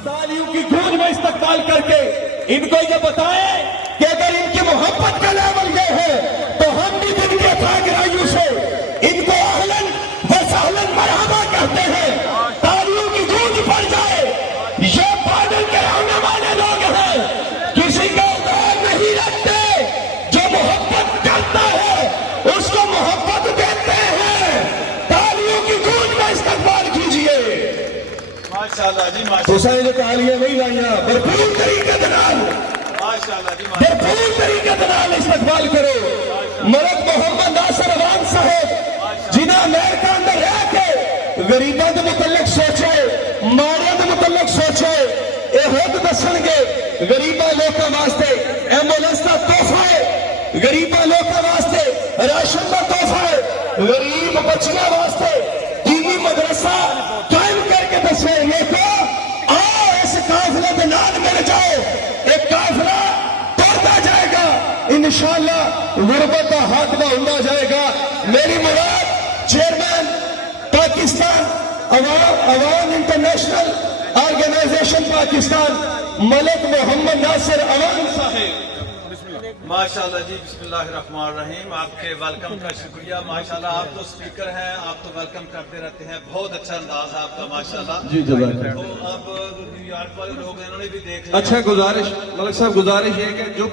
तालियों की गूंज में इस्तकबाल करके इनको ये बताएं कि अगर इनकी मोहब्बत का लेवल ये है तो हम भी दिन के था गहराइयों से इनको अहलन व सहलन मरहबा कहते हैं। तालियों की गूंज पड़ जाए। ये बादल के आने वाले लोग हैं, किसी का उधार नहीं रखते। जो मोहब्बत करता है उसको मोहब्बत देते हैं। तालियों की गूंज में इस्तकबाल कीजिए। माशाअल्लाह जी माशाअल्लाह तुसां जो तालियां नहीं लाइया भरपूर तरीके दे नाल माशाअल्लाह जी भरपूर तरीके दे नाल इस्तकबाल करो। मलक मोहम्मद नासिर अवान साहब जिन्हें अमेरिका अंदर रह के गरीबों के मुतल्लिक सोचे, माड़ियों के मुतल्लिक सोचे, ये खुद दसणगे गरीबों लोगों वास्ते एम्बुलेंस का तोहफा है, गरीबों लोगों वास्ते राशन का तोहफा है, गरीब बच्चियों वास्ते दीनी मदरसा कायम करके दसे। लोगो आओ इस काफिले के नाल मिल जाओ। एक काफिला बढ़ता जाएगा इंशाअल्लाह, गुरबत का हाथमा होता जाएगा। मेरी मुराद चेयरमैन पाकिस्तान अवाम इंटरनेशनल ऑर्गेनाइजेशन पाकिस्तान मलिक मोहम्मद नासिर अवान साहब। माशाअल्लाह जी बिस्मिल्लाहिर्रहमानिर्रहीम। आपके वेलकम का शुक्रिया। माशाअल्लाह आप तो स्पीकर हैं, आप तो वेलकम करते रहते हैं, बहुत अच्छा अंदाज है आपका माशाअल्लाह जी जज़ाक। तो अब न्यूयॉर्क वाले लोग हैं, उन्होंने भी देख लिया। अच्छा गुजारिश मलिक साहब, गुजारिश है कि जो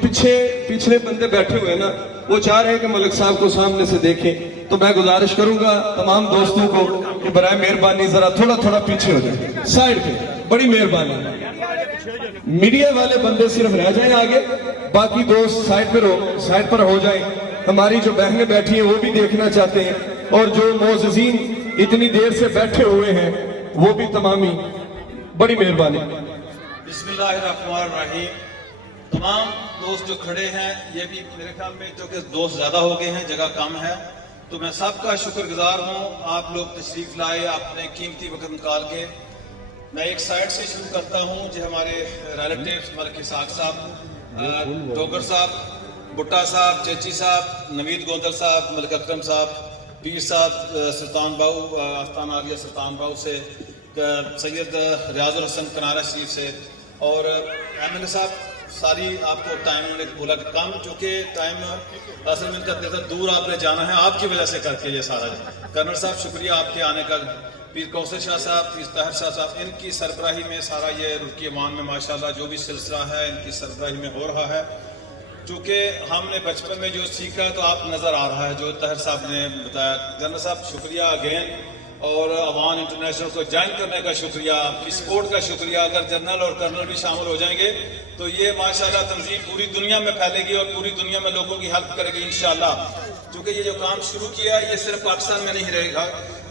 पिछले बंदे बैठे हुए हैं ना, वो चाह रहे हैं कि मलिक साहब को सामने से देखें, तो मैं गुजारिश करूंगा तमाम दोस्तों को कि बराए मेहरबानी जरा थोड़ा थोड़ा पीछे हो जाए साइड पे, बड़ी मेहरबानी। मीडिया वाले बंदे सिर्फ रह जाएं आगे, बाकी दोस्त साइड पर हो जाएं। हमारी जो बहनें बैठी हैं वो भी देखना चाहते हैं, और जो मोअज़्ज़िज़ीन इतनी देर से बैठे हुए हैं वो भी तमामी, बड़ी मेहरबानी। बिस्मिल्लाहिर्रहमानिर्रहीम। तमाम दोस्त जो खड़े हैं, ये भी मेरे ख्याल में चूंकि दोस्त ज्यादा हो गए हैं, जगह कम है, तो मैं सबका शुक्रगुजार हूँ। आप लोग तशरीफ लाए, आपने कीमती वक्त निकाल के। मैं एक साइड से शुरू करता हूँ जो हमारे रिलेटिव्स मलिक इसाक साहब, डोगर साहब, भुट्टा साहब, चेची साहब, नवीद गोंदल साहब, मलिक अकरम साहब, पीर साहब, सुल्तान बाऊ आस्थान आ गया सुल्तान बाऊ से, सैयद रियाजुल हसन कनारा शरीफ से, और MLA साहब। सारी आपको टाइम उन्होंने बोला कि कम, चूँकि टाइम असल में इनका दूर आपने जाना है, आपकी वजह से करके ये सारा। कर्नल साहब शुक्रिया आपके आने का। पीर कौसर शाह साहब, पीर ताहिर शाह साहब, इनकी सरबराही में सारा ये रुकी अमान में माशाल्लाह जो भी सिलसिला है इनकी सरबराही में हो रहा है। चूँकि हमने बचपन में जो सीखा तो आप नज़र आ रहा है जो ताहिर साहब ने बताया। जनरल साहब शुक्रिया अगेन, और अवान इंटरनेशनल को ज्वाइन करने का शुक्रिया, आपकी सपोर्ट का शुक्रिया। अगर जनरल और कर्नल भी शामिल हो जाएंगे तो ये माशाल्लाह तंजीम पूरी दुनिया में फैलेगी और पूरी दुनिया में लोगों की हेल्प करेगी इंशाल्लाह। क्योंकि ये जो काम शुरू किया ये सिर्फ पाकिस्तान में नहीं रहेगा।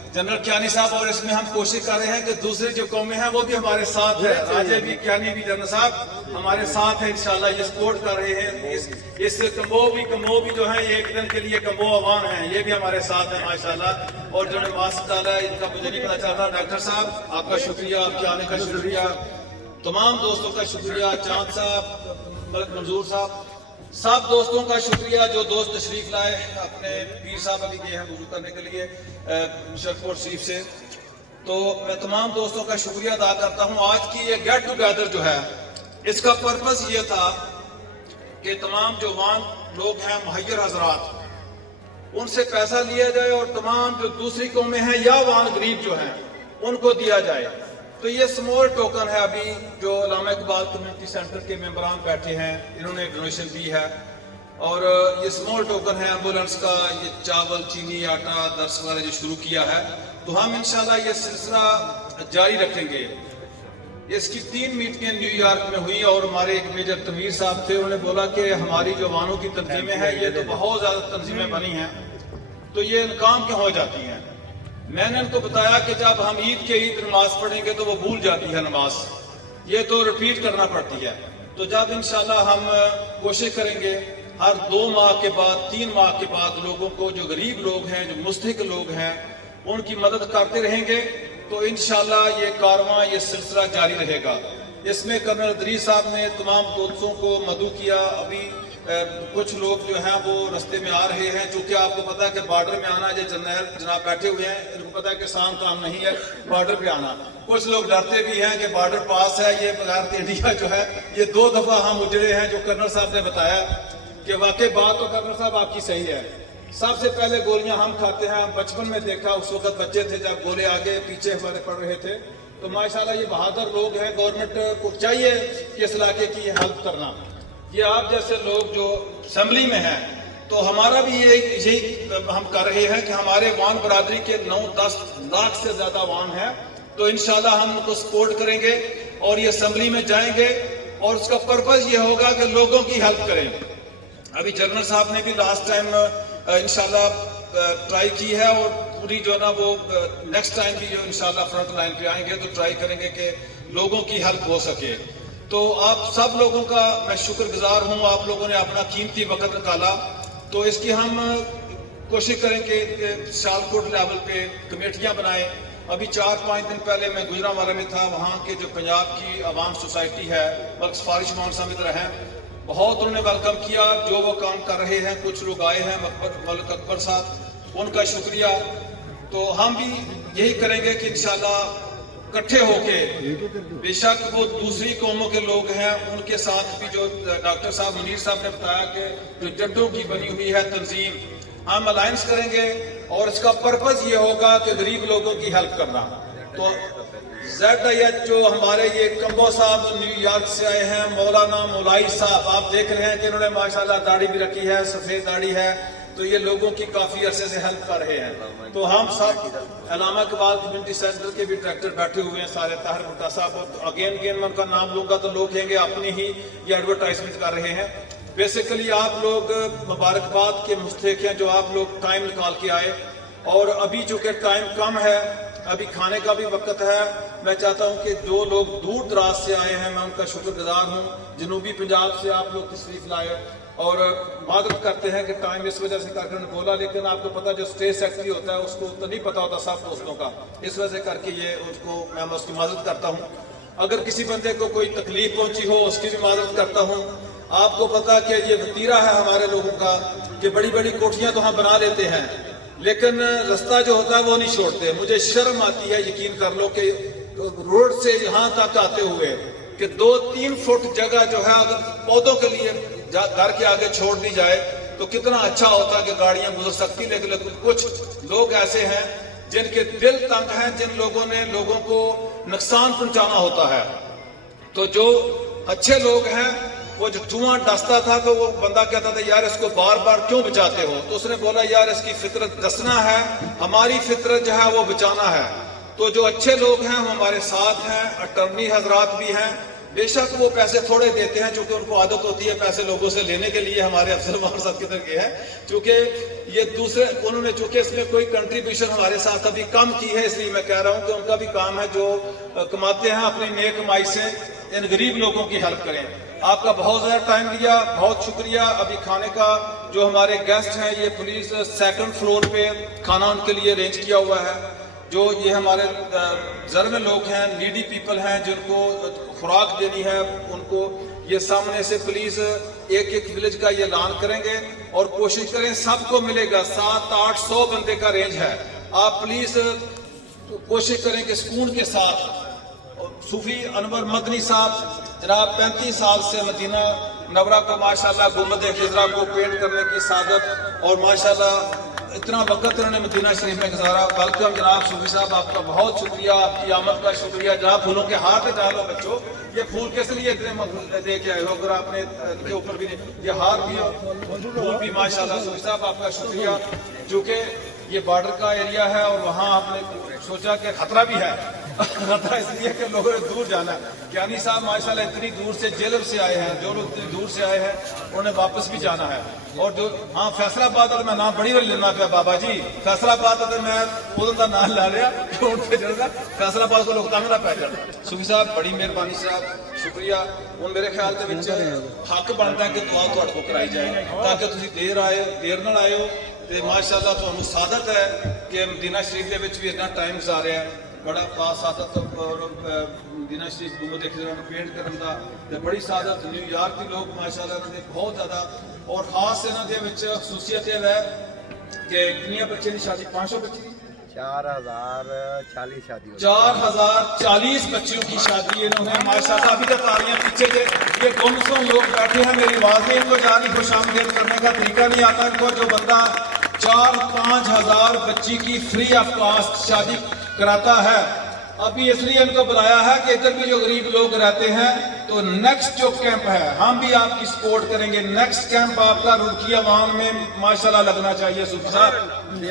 जनरल कियानी साहब, और इसमें हम कोशिश कर रहे हैं कि दूसरी जो कौमें हैं वो भी हमारे साथ है। राजे भी, कियानी भी, जनरल साहब हमारे साथ है इंशाल्लाह, ये सपोर्ट कर रहे हैं। इस कमो भी जो है एक दिन के लिए कमो अवान है, ये भी हमारे साथ है माशाल्लाह। और जो मास्क डाला है इनका मुझे नहीं पता चल रहा। डॉक्टर साहब आपका शुक्रिया, आपके आने का शुक्रिया, तमाम दोस्तों का शुक्रिया, चांद साहब, मलिक मंजूर साहब, सब दोस्तों का शुक्रिया जो दोस्त तशरीफ लाए। अपने पीर साहब अभी गए हैं वुज़ू करने के लिए मुशर्रफपुर शरीफ से, तो मैं तमाम दोस्तों का शुक्रिया अदा करता हूँ। आज की ये गेट टुगेदर जो है इसका पर्पस ये था कि तमाम जो वान लोग हैं, मुहैयर हजरात, उनसे पैसा लिया जाए और तमाम जो दूसरी कौमें हैं या वान गरीब जो हैं उनको दिया जाए। तो ये स्मॉल टोकन है। अभी जो अल्लामा इकबाल कम्युनिटी सेंटर के मेंबरान बैठे हैं, इन्होंने डोनेशन दी है, और ये स्मॉल टोकन है एम्बुलेंस का। ये चावल, चीनी, आटा, दर्स वगैरह जो शुरू किया है, तो हम इंशाल्लाह ये सिलसिला जारी रखेंगे। इसकी 3 मीटिंगें न्यूयॉर्क में हुई, और हमारे एक मेजर तमीर साहब थे, उन्होंने बोला कि हमारी जो वानों की तंजीमें हैं ये तो बहुत ज़्यादा तंजीमें बनी हैं, तो ये नाकाम क्यों हो जाती हैं। मैंने उनको बताया कि जब हम ईद के ईद नमाज पढ़ेंगे तो वो भूल जाती है नमाज, ये तो रिपीट करना पड़ती है। तो जब इंशाल्लाह हम कोशिश करेंगे हर 2 माह के बाद, 3 माह के बाद लोगों को, जो गरीब लोग हैं, जो मुस्तहिक लोग हैं, उनकी मदद करते रहेंगे, तो इंशाल्लाह ये कारवां, ये सिलसिला जारी रहेगा। इसमें कर्नल अदरीस साहब ने तमाम दोस्तों को मदऊ किया। अभी कुछ लोग जो हैं वो रास्ते में आ रहे हैं, चूंकि आपको पता है कि बॉर्डर में आना, जो जर्नैल जनाब बैठे हुए हैं, इनको पता है कि आसान काम नहीं है बॉर्डर पे आना। कुछ लोग डरते भी हैं कि बॉर्डर पास है, ये बगैर इंडिया जो है ये 2 दफा हम उजड़े हैं। जो कर्नल साहब ने बताया कि वाकई बात तो कर्नल साहब आपकी सही है। सबसे पहले गोलियां हम खाते हैं, बचपन में देखा, उस वक्त बच्चे थे जब गोले आगे पीछे हमारे पड़ रहे थे। तो माशाल्लाह ये बहादुर लोग हैं, गवर्नमेंट को चाहिए कि इस इलाके की हेल्प करना। ये आप जैसे लोग जो असेंबली में हैं, तो हमारा भी यही हम कर रहे हैं कि हमारे वान बरादरी के 9-10 लाख से ज्यादा वान है, तो इंशाल्लाह हम उनको सपोर्ट करेंगे और ये असेंबली में जाएंगे और उसका पर्पज ये होगा कि लोगों की हेल्प करें। अभी जनरल साहब ने भी लास्ट टाइम इंशाल्लाह ट्राई की है और पूरी जो है ना वो नेक्स्ट टाइम भी जो इंशाल्लाह फ्रंट लाइन पे आएंगे तो ट्राई करेंगे कि लोगों की हेल्प हो सके। तो आप सब लोगों का मैं शुक्रगुजार हूं, आप लोगों ने अपना कीमती वक्त निकाला। तो इसकी हम कोशिश करेंगे कि सियालकोट लेवल पे कमेटियां बनाएं। अभी 4-5 दिन पहले मैं गुजरांवाला में था, वहाँ के जो पंजाब की आवाम सोसाइटी है, मलिक सिफारिश मोहन साहब इधर हैं, बहुत उन्होंने वेलकम किया जो वो काम कर रहे हैं। कुछ लोग आए हैं, मलिक अकबर साहब, उनका शुक्रिया। तो हम भी यही करेंगे कि इंशाल्लाह इकट्ठे होके, बेशक वो दूसरी कौमों के लोग हैं, उनके साथ भी जो डॉक्टर साहब मुनीर साहब ने बताया कि जो जड्डों की बनी हुई है तंजीम, हम अलायंस करेंगे और इसका पर्पज ये होगा कि गरीब लोगों की हेल्प करना। तो ZIH जो हमारे ये कम्बो साहब न्यूयॉर्क से आए हैं, मौलाना मौलाई साहब, आप देख रहे हैं कि इन्होंने माशाल्लाह दाढ़ी भी रखी है, सफेद दाढ़ी है, तो ये लोगों की काफी अरसे से हेल्प कर रहे हैं। तो हम सब अलामा इकबाल कम्युनिटी सेंटर के भी डायरेक्टर बैठे हुए हैं सारे, ताहिर भुट्टा साहब, अगेन मैं उनका नाम लूंगा तो लोग कहेंगे अपनी ही ये एडवर्टाइजमेंट कर रहे हैं। बेसिकली आप लोग मुबारकबाद के मुस्तहिक हैं जो आप लोग टाइम निकाल के आए, और अभी चूंकि टाइम कम है, अभी खाने का भी वक्त है, मैं चाहता हूं कि जो लोग दूर दराज से आए हैं मैं उनका शुक्रगुजार हूं। जनूबी पंजाब से आप लोग तशरीफ लाए और मादरत करते हैं कि टाइम इस वजह से करके बोला, लेकिन आपको पता जो स्टेट सेक्रेटरी होता है उसको तो नहीं पता होता सब दोस्तों का, इस वजह से करके ये उसको मैं उसकी मादरत करता हूँ। अगर किसी बंदे को कोई तकलीफ पहुंची हो उसकी भी मादरत करता हूँ। आपको पता कि ये वतीरा है हमारे लोगों का कि बड़ी बड़ी कोठियां तो हम बना लेते हैं, लेकिन रास्ता जो होता है वो नहीं छोड़ते। मुझे शर्म आती है, यकीन कर लो, कि रोड से यहाँ तक आते हुए कि 2-3 फुट जगह जो है अगर पौधों के लिए घर के आगे छोड़ दी जाए तो कितना अच्छा होता कि गाड़ियां गुजर सकती। लेकिन कुछ लोग ऐसे हैं जिनके दिल तंग हैं, जिन लोगों ने लोगों को नुकसान पहुंचाना होता है। तो जो अच्छे लोग हैं, वो जो धुआं डसता था तो वो बंदा कहता था यार इसको बार बार क्यों बचाते हो, तो उसने बोला यार इसकी फितरत डसना है, हमारी फितरत जो है वो बचाना है। तो जो अच्छे लोग हैं वो हमारे साथ हैं, अटर्नी हजरात भी हैं, बेशक वो पैसे थोड़े देते हैं क्योंकि उनको आदत होती है पैसे लोगों से लेने के लिए। हमारे अफसर वहां सब किधर गए हैं, क्योंकि ये दूसरे उन्होंने चूंकि इसमें कोई कंट्रीब्यूशन हमारे साथ अभी कम की है, इसलिए मैं कह रहा हूं कि उनका भी काम है जो कमाते हैं अपनी नेक कमाई से इन गरीब लोगों की हेल्प करें। आपका बहुत ज्यादा टाइम लिया, बहुत शुक्रिया। अभी खाने का जो हमारे गेस्ट हैं, ये पुलिस 2nd फ्लोर पे खाना उनके लिए अरेंज किया हुआ है। जो ये हमारे ज़रूरत लोग हैं, नीडी पीपल हैं, जिनको खुराक देनी है, उनको ये सामने से पुलिस एक विलेज का ये ऐलान करेंगे और कोशिश करें सबको मिलेगा। 700-800 बंदे का रेंज है। आप प्लीज कोशिश करें कि सुकून के साथ। सूफी अनवर मदनी साहब जनाब 35 साल से मदीना नवरा को माशाल्लाह गुंबद खिजरा को पेंट करने की सादत, और माशाल्लाह इतना वक्त इन्होंने मदीना शरीफ में गुजारा। वेलकम जनाब सूफी साहब, आपका बहुत शुक्रिया, आपकी आमद का शुक्रिया। जनाब फूलों के हाथ डालो बच्चों, ये फूल किस लिए इतने दे के आए हो, अगर आपने इनके ऊपर भी ये हार भी फूल भी माशाल्लाह। सूफी साहब आपका शुक्रिया, चूँकि ये बॉर्डर का एरिया है और वहाँ आपने सोचा कि खतरा भी है। खतरा इसलिए कि लोगों ने दूर जाना है। ज्ञानी साहब माशाल्लाह इतनी दूर से जेलर से आए हैं, जो लोग इतनी दूर से आए हैं उन्हें वापस भी जाना है। और जो हाँ फैसलाबाद मैं नाम बड़ी बार लेना पाया बाबा जी, फैसलाबाद मैं उदों का नाम ला लिया चलना, फैसलाबाद को लोग तंग ना पै जाना। सूफी साहब बड़ी मेहरबानी साहब, शुक्रिया। ਹੁਣ ਮੇਰੇ ਖਿਆਲ ਦੇ ਵਿੱਚ ਹੱਕ ਬਣਦਾ ਕਿ ਦੁਆ ਤੁਹਾਡੇ ਕੋਲ ਕਰਾਈ ਜਾਏ ਤਾਂ ਕਿ ਤੁਸੀਂ ਦੇਰ ਨਾਲ ਆਏ ਹੋ ਤੇ ਮਾਸ਼ਾਅੱਲਾ ਤੁਹਾਨੂੰ ਸਾਦਤ ਹੈ ਕਿ ਮਦੀਨਾ ਸ਼ਰੀਫ ਦੇ ਵਿੱਚ ਵੀ ਇੰਨਾ ਟਾਈਮ ਗੁਜ਼ਾਰਿਆ, बड़ा खास सादत और मदीना शरीफ गुंबद खिजरा पेंट करने का बड़ी सादत। न्यूयॉर्क के लोग माशाल्लाह ने बहुत ज़्यादा ਔਰ ਖਾਸ ਇਹਨਾਂ ਦੇ ਵਿੱਚ ਖਸੂਸੀਅਤ ਇਹ ਹੈ ਕਿ ਕਿੰਨੀਆਂ ਬੱਚੇ ਦੀ ਸ਼ਾਦੀ 500 ਬੱਚੇ ਦੀ 4040 शादी हुई। 4040 बच्चों की शादी इन्होंने माशाल्लाह। अभी तक तालियां पीछे से ये 200 लोग बैठे हैं, मेरी आवाज नहीं इनको जानी खुशामदीद करने का तरीका नहीं आता इनको। जो बंदा 4-5 हजार बच्ची की फ्री ऑफ कॉस्ट शादी कराता है, अभी इसलिए इनको बुलाया है कि इधर भी जो गरीब लोग रहते हैं, तो नेक्स्ट जो कैंप है हम भी आपकी सपोर्ट करेंगे। नेक्स्ट कैंप आपका रुड़की अवान में माशाल्लाह लगना चाहिए। सुबह साहब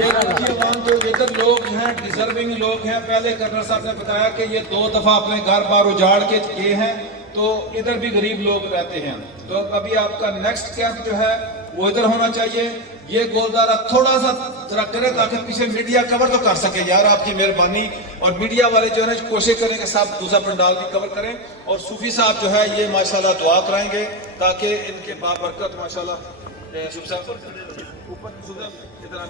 ये रुड़की अवान जो इधर लोग हैं, डिजर्विंग लोग हैं, पहले कर्नल साहब ने बताया कि ये 2 दफा अपने घर बार उजाड़ के गए हैं, तो इधर भी गरीब लोग रहते हैं। तो अभी आपका नेक्स्ट कैंप जो है वो इधर होना चाहिए। ये गोलदारा थोड़ा सा जरा करें ताकि पीछे मीडिया कवर तो कर सके यार, आपकी मेहरबानी। और मीडिया वाले जो है कोशिश करें कि साहब दूसरा पंडाल भी कवर करें। और सूफी साहब जो है ये माशाल्लाह दुआ कराएंगे ताकि इनके बाबरकत माशाल्लाह। सूफी साहब ऊपर इधर